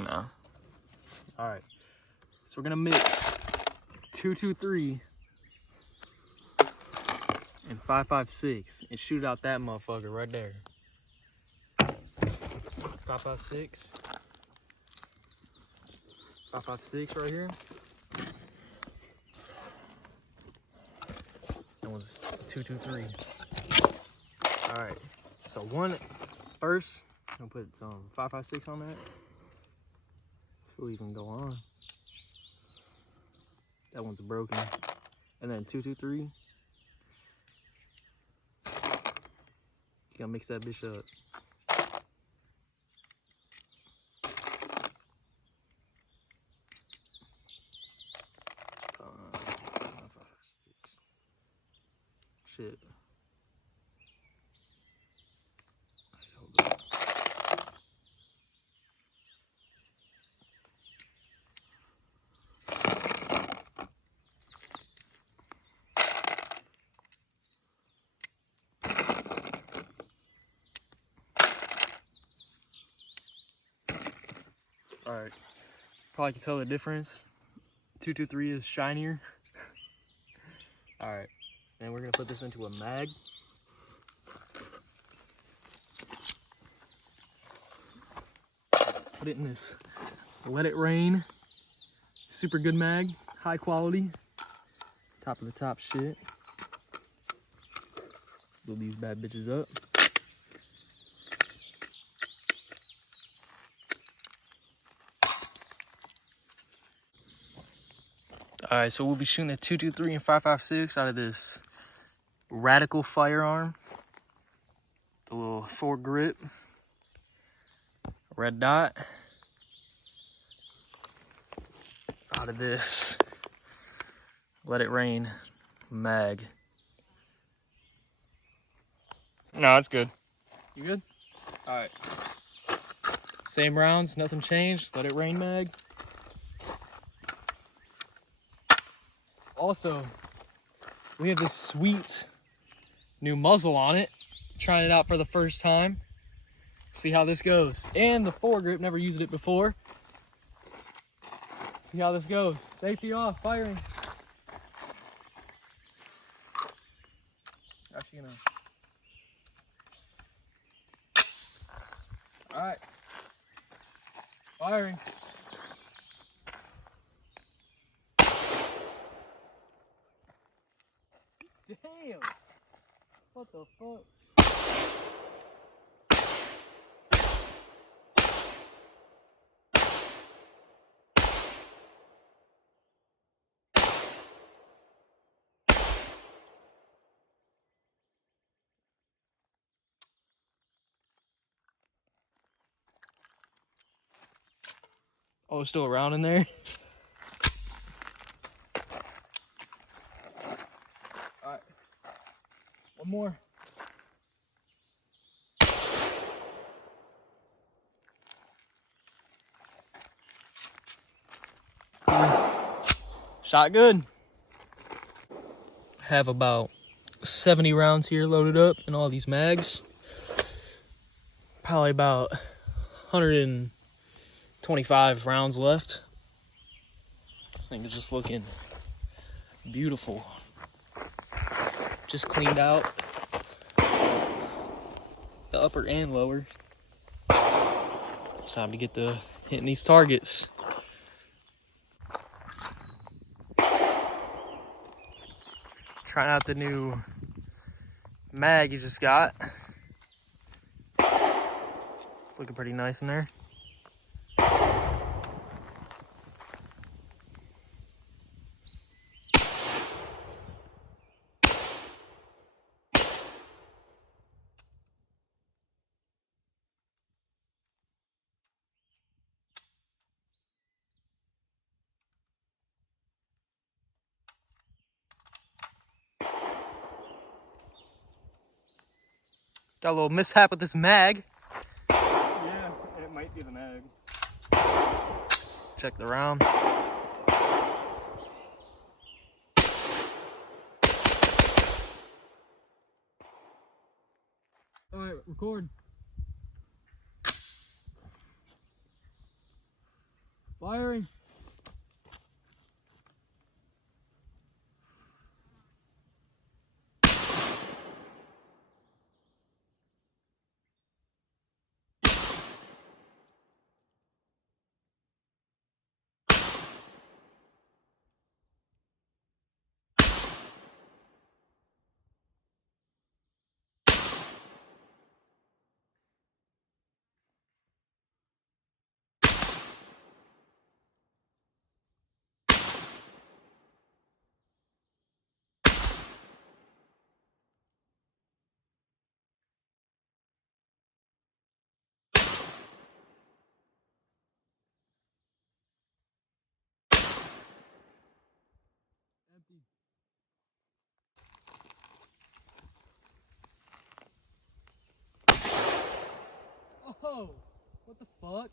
right now. All right, so we're gonna mix 223 and 556 and shoot out that motherfucker right there. 556. 556 right here. That one's 223. All right, so one first, I'm gonna put some 556 on that. So we can go on. That one's broken. And then 223. You gotta mix that bitch up. Shit. All right, probably can tell the difference. 223 is shinier. All right, and we're gonna put this into a mag. Put it in this Let It Rain, super good mag, high quality, top of the top shit. Build these bad bitches up. All right, so we'll be shooting a 223 and 556 out of this Radical firearm. The little foregrip, red dot. Out of this Let It Rain mag. No, it's good. You good? All right. Same rounds, nothing changed. Let It Rain mag. Also, we have this sweet new muzzle on it. Trying it out for the first time. See how this goes. And the foregrip, never used it before. See how this goes. Safety off, firing. Actually gonna. All right. Firing. Damn. What the fuck? Oh, it's still around in there? Alright. One more. Shot good. Have about 70 rounds here loaded up in all these mags. Probably about 125 rounds left. This thing is just looking beautiful. Just cleaned out the upper and lower. It's time to get to hitting these targets. Trying out the new mag you just got. It's looking pretty nice in there. Got a little mishap with this mag. Yeah, it might be the mag. Check the round. Alright, record. Firing. Empty. Oh, what the fuck?